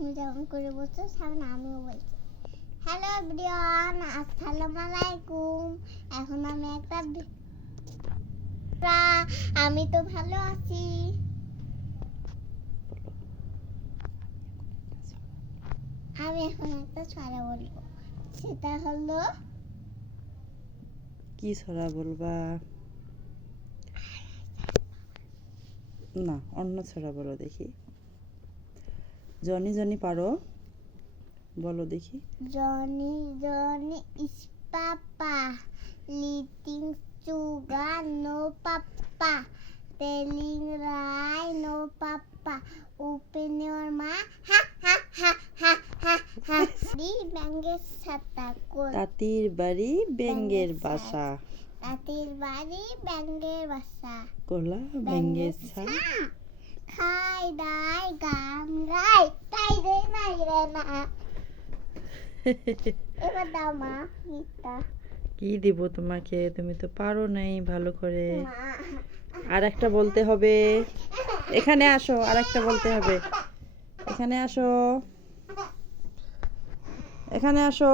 তুমি যেমন করে বলছো সামনে আমিও বলছি। হ্যালো এভরিওয়ান, আসসালামু আলাইকুম। এখন আমি আমি তো ভালো আছি। আমি এখন একটা ছড়া বলবো, সেটা হলো কি ছড়া বলবা? না, অন্য ছড়া বলো দেখি। জনি জনি পারো, বলো দেখি। জনি জনি ইস পাপা, লিটিং sugar no papa, telling lies no papa, open your mouth ha হা হা হা হা হা। দি ব্যাঙ্গের ছাতা কোল, তাঁতির বাড়ি ব্যাঙের বাসা, তাঁতির বাড়ি ব্যাঙ্গের বাসা, কোলা ব্যাঙের ছা। খাই দাই গান গাই, তাই রে নাই রে না। এবার দাও মা গীতটা। কি দিব তোমাকে? তুমি তো পারো নাই ভালো করে। মা আর একটা বলতে হবে। এখানে আসো, আর একটা বলতে হবে। এখানে আসো, এখানে আসো।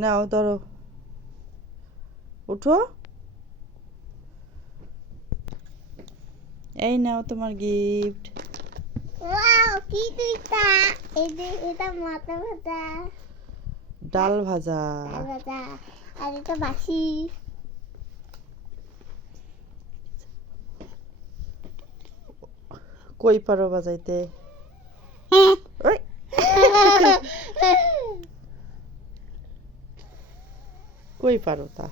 নাও ধরো, উঠো। এই নাও তোমার গিফট। ওয়াও, কি দুইটা! এটা মাথা ভাজা, ডাল ভাজা। ডাল ভাজা, আর এটা বাসি। কই পারো বাজাইতে? ওই কই পারো তা?